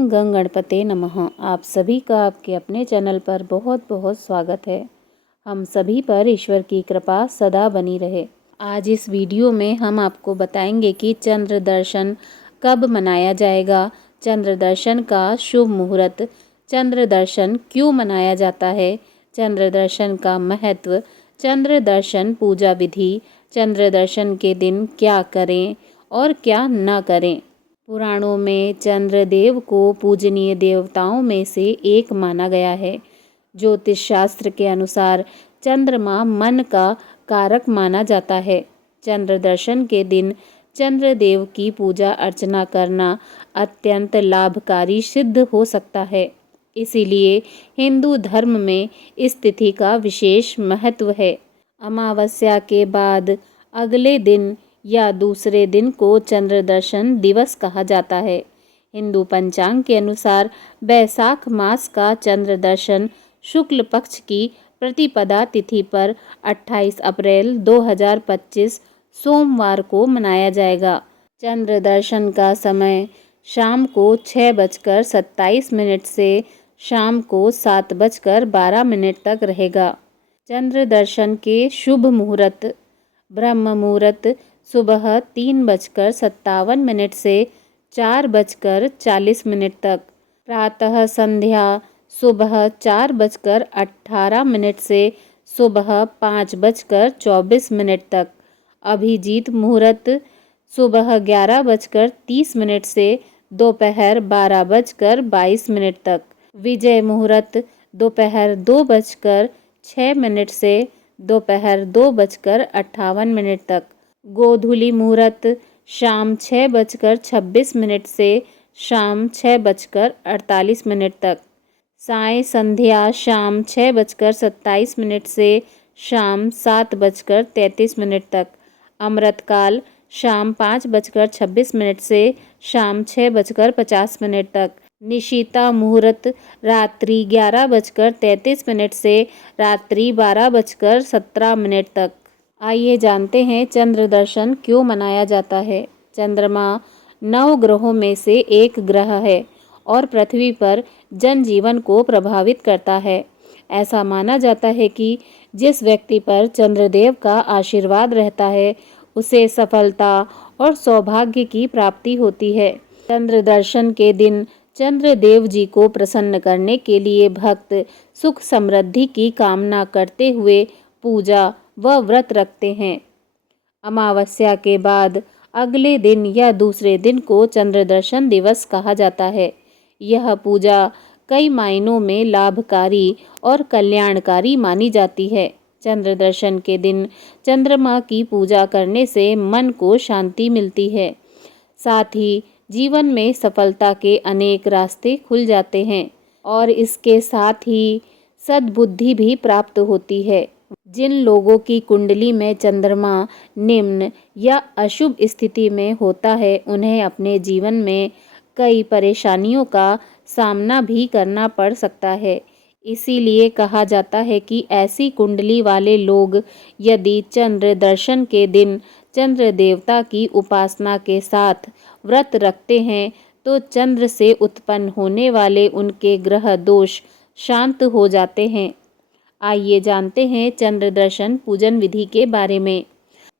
ओम गंग गणपते नमः। आप सभी का आपके अपने चैनल पर बहुत बहुत स्वागत है। हम सभी पर ईश्वर की कृपा सदा बनी रहे। आज इस वीडियो में हम आपको बताएंगे कि चंद्र दर्शन कब मनाया जाएगा, चंद्र दर्शन का शुभ मुहूर्त, चंद्र दर्शन क्यों मनाया जाता है, चंद्र दर्शन का महत्व, चंद्र दर्शन पूजा विधि, चंद्र दर्शन के दिन क्या करें और क्या न करें। पुराणों में चंद्रदेव को पूजनीय देवताओं में से एक माना गया है। ज्योतिष शास्त्र के अनुसार चंद्रमा मन का कारक माना जाता है। चंद्र दर्शन के दिन चंद्रदेव की पूजा अर्चना करना अत्यंत लाभकारी सिद्ध हो सकता है। इसीलिए हिंदू धर्म में इस तिथि का विशेष महत्व है। अमावस्या के बाद अगले दिन या दूसरे दिन को चंद्र दर्शन दिवस कहा जाता है। हिंदू पंचांग के अनुसार बैसाख मास का चंद्र दर्शन शुक्ल पक्ष की प्रतिपदा तिथि पर 28 अप्रैल 2025 सोमवार को मनाया जाएगा। चंद्र दर्शन का समय शाम को 6:27 से शाम को 7:12 तक रहेगा। चंद्र दर्शन के शुभ मुहूर्त: ब्रह्म मुहूर्त सुबह 3:57 से 4:40 तक, प्रातः संध्या सुबह 4:18 से सुबह 5:24 तक, अभिजीत मुहूर्त सुबह 11:30 से दोपहर 12:22 तक, विजय मुहूर्त दोपहर 2:06 से दोपहर 2:58 तक, गोधूली मुहूर्त शाम 6:26 से शाम 6:48 तक, साय संध्या शाम 6:27 से शाम 7:33 तक, अमृतकाल शाम 5:26 से शाम 6:50 तक, निशीता मुहूर्त रात्रि 11:33 से रात्रि 12:17 तक। आइए जानते हैं चंद्र दर्शन क्यों मनाया जाता है। चंद्रमा 9 ग्रहों में से एक ग्रह है और पृथ्वी पर जनजीवन को प्रभावित करता है। ऐसा माना जाता है कि जिस व्यक्ति पर चंद्रदेव का आशीर्वाद रहता है उसे सफलता और सौभाग्य की प्राप्ति होती है। चंद्र दर्शन के दिन चंद्रदेव जी को प्रसन्न करने के लिए भक्त सुख समृद्धि की कामना करते हुए पूजा व व्रत रखते हैं। अमावस्या के बाद अगले दिन या दूसरे दिन को चंद्र दर्शन दिवस कहा जाता है। यह पूजा कई मायनों में लाभकारी और कल्याणकारी मानी जाती है। चंद्र दर्शन के दिन चंद्रमा की पूजा करने से मन को शांति मिलती है, साथ ही जीवन में सफलता के अनेक रास्ते खुल जाते हैं और इसके साथ ही सद्बुद्धि भी प्राप्त होती है। जिन लोगों की कुंडली में चंद्रमा निम्न या अशुभ स्थिति में होता है उन्हें अपने जीवन में कई परेशानियों का सामना भी करना पड़ सकता है। इसीलिए कहा जाता है कि ऐसी कुंडली वाले लोग यदि चंद्र दर्शन के दिन चंद्र देवता की उपासना के साथ व्रत रखते हैं तो चंद्र से उत्पन्न होने वाले उनके ग्रह दोष शांत हो जाते हैं। आइए जानते हैं चंद्र दर्शन पूजन विधि के बारे में।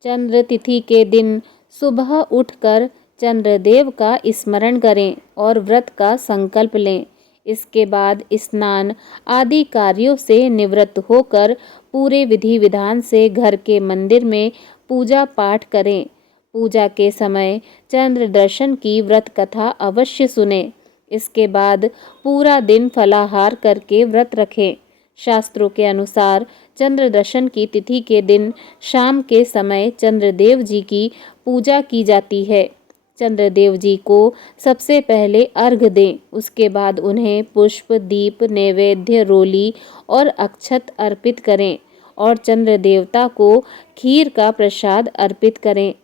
चंद्र तिथि के दिन सुबह उठकर चंद्रदेव का स्मरण करें और व्रत का संकल्प लें। इसके बाद स्नान आदि कार्यों से निवृत्त होकर पूरे विधि विधान से घर के मंदिर में पूजा पाठ करें। पूजा के समय चंद्र दर्शन की व्रत कथा अवश्य सुनें। इसके बाद पूरा दिन फलाहार करके व्रत रखें। शास्त्रों के अनुसार चंद्र दर्शन की तिथि के दिन शाम के समय चंद्रदेव जी की पूजा की जाती है। चंद्रदेव जी को सबसे पहले अर्घ दें, उसके बाद उन्हें पुष्प, दीप, नैवेद्य, रोली और अक्षत अर्पित करें और चंद्र देवता को खीर का प्रसाद अर्पित करें।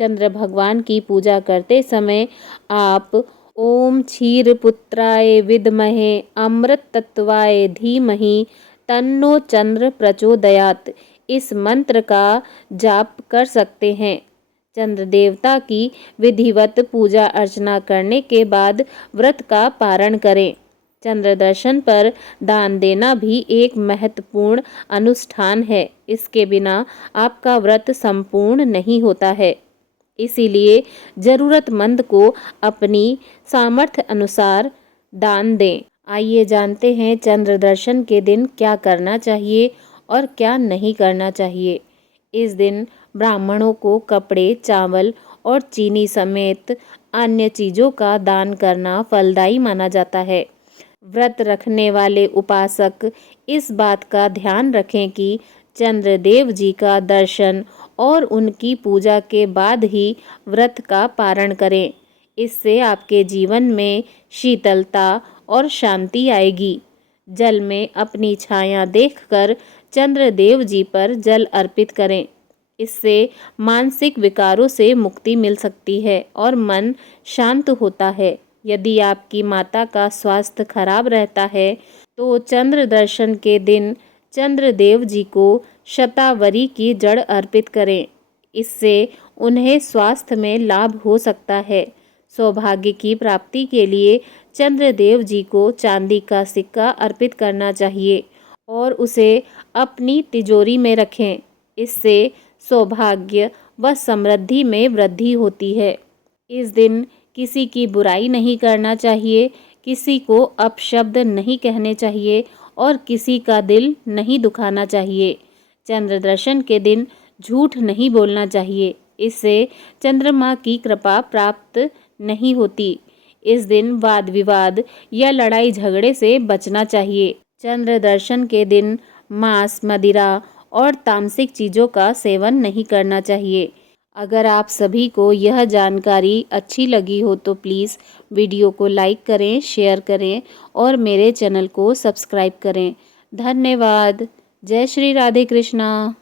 चंद्र भगवान की पूजा करते समय आप ओम क्षीरपुत्राय विद्महे अमृतत्वाय धीमहि तन्नो चंद्र प्रचोदयात् इस मंत्र का जाप कर सकते हैं। चंद्र देवता की विधिवत पूजा अर्चना करने के बाद व्रत का पारण करें। चंद्र दर्शन पर दान देना भी एक महत्वपूर्ण अनुष्ठान है। इसके बिना आपका व्रत संपूर्ण नहीं होता है। इसीलिए जरूरतमंद को अपनी सामर्थ्य अनुसार दान दें। आइए जानते हैं चंद्र दर्शन के दिन क्या करना चाहिए और क्या नहीं करना चाहिए। इस दिन ब्राह्मणों को कपड़े, चावल और चीनी समेत अन्य चीज़ों का दान करना फलदायी माना जाता है। व्रत रखने वाले उपासक इस बात का ध्यान रखें कि चंद्रदेव जी का दर्शन और उनकी पूजा के बाद ही व्रत का पारण करें। इससे आपके जीवन में शीतलता और शांति आएगी। जल में अपनी छाया देखकर चंद्रदेव जी पर जल अर्पित करें। इससे मानसिक विकारों से मुक्ति मिल सकती है और मन शांत होता है। यदि आपकी माता का स्वास्थ्य खराब रहता है तो चंद्र दर्शन के दिन चंद्रदेव जी को शतावरी की जड़ अर्पित करें। इससे उन्हें स्वास्थ्य में लाभ हो सकता है। सौभाग्य की प्राप्ति के लिए चंद्रदेव जी को चांदी का सिक्का अर्पित करना चाहिए और उसे अपनी तिजोरी में रखें। इससे सौभाग्य व समृद्धि में वृद्धि होती है। इस दिन किसी की बुराई नहीं करना चाहिए, किसी को अपशब्द नहीं कहने चाहिए और किसी का दिल नहीं दुखाना चाहिए। चंद्र दर्शन के दिन झूठ नहीं बोलना चाहिए। इससे चंद्रमा की कृपा प्राप्त नहीं होती। इस दिन वाद विवाद या लड़ाई झगड़े से बचना चाहिए। चंद्र दर्शन के दिन मांस, मदिरा और तामसिक चीज़ों का सेवन नहीं करना चाहिए। अगर आप सभी को यह जानकारी अच्छी लगी हो तो प्लीज़ वीडियो को लाइक करें, शेयर करें और मेरे चैनल को सब्सक्राइब करें। धन्यवाद। जय श्री राधे कृष्णा।